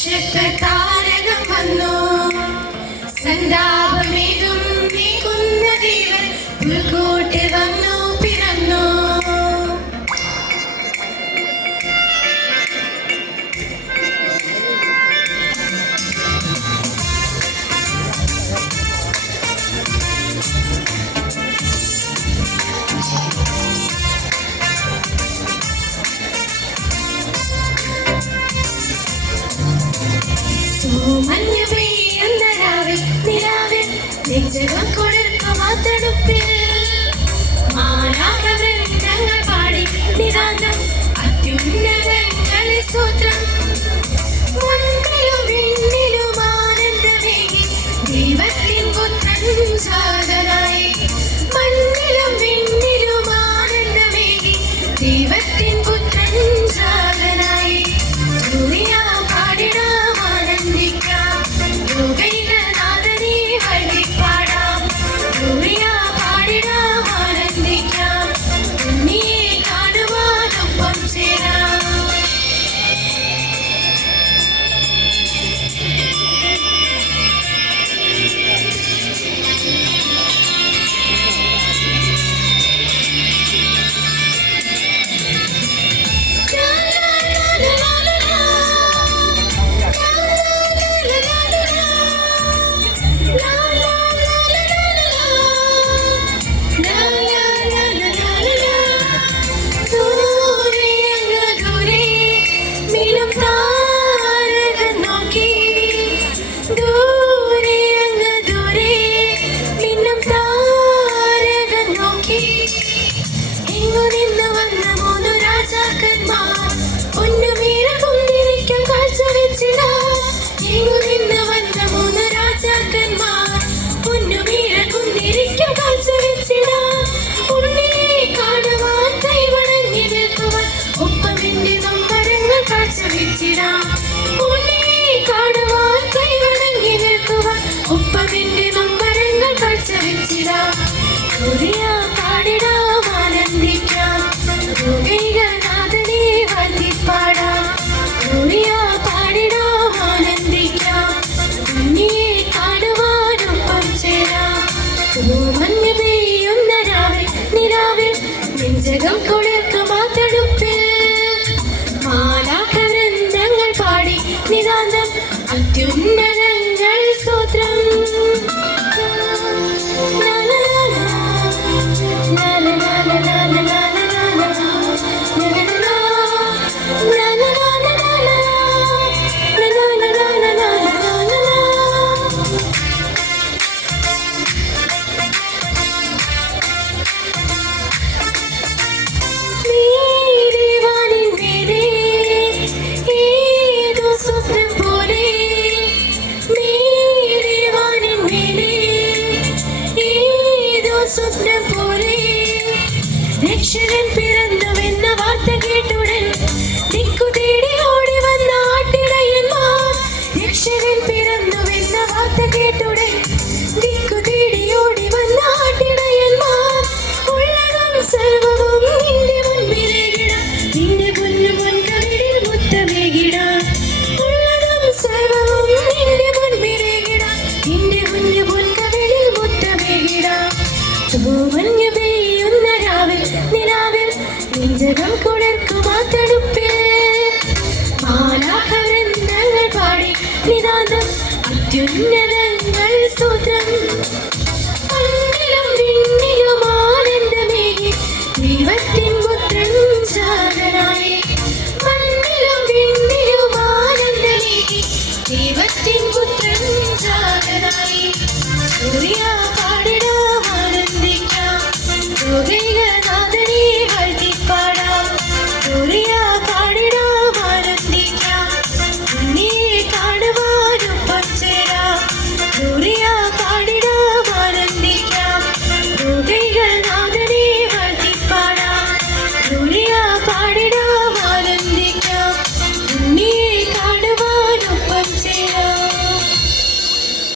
ലക്ഷ്യത്തെ കാരണം വന്നു സന്താപ നെഞ്ചകം കൊടുക്കും ആ പാടി. നിതാന്തം അത്യുന്നതങ്ങളിൽ സൂത്രം. മുൻപിലും പിന്നിലും ആനന്ദമേകി ദൈവത്തിൻ പുത്രൻ ജാതനായി. മണ്ണിലും പിന്നിലും ആനന്ദമേകി ദൈവത്തിൻ ആസ്വദിച്ചിടാം ഉണ്ണിനെ കാണുവാൻ കൈവണങ്ങി നിൽക്കുവാൻ ഒപ്പമെന്റെ നമ്പരങ്ങൾ കാഴ്ചവെച്ചിടാം സൂര്യ പാടിടാം ആനന്ദിക്കാം. നാഥനെ വർദ്ധിപ്പാടാം സൂര്യ പാടിടാം ആനന്ദിക്കാം. ഉണ്ണിയെ കാണുവാൻ ഒപ്പം ചേരാം. മഞ്ഞ രാവിൽ നിലാവിൽ നെഞ്ചകം കൊള என்ன സ്വപ്നം പോലെ. രക്ഷകൻ പിറന്നുവെന്ന വാർത്ത കേട്ടുടൻ അത്തിൻപുത്രൻ ജാതനായി സൂര്യ പാടിടാം ആനന്ദിക്കാം. തുകയിലെ നാഥനെ വഴുതിപ്പാടാം സൂര്യ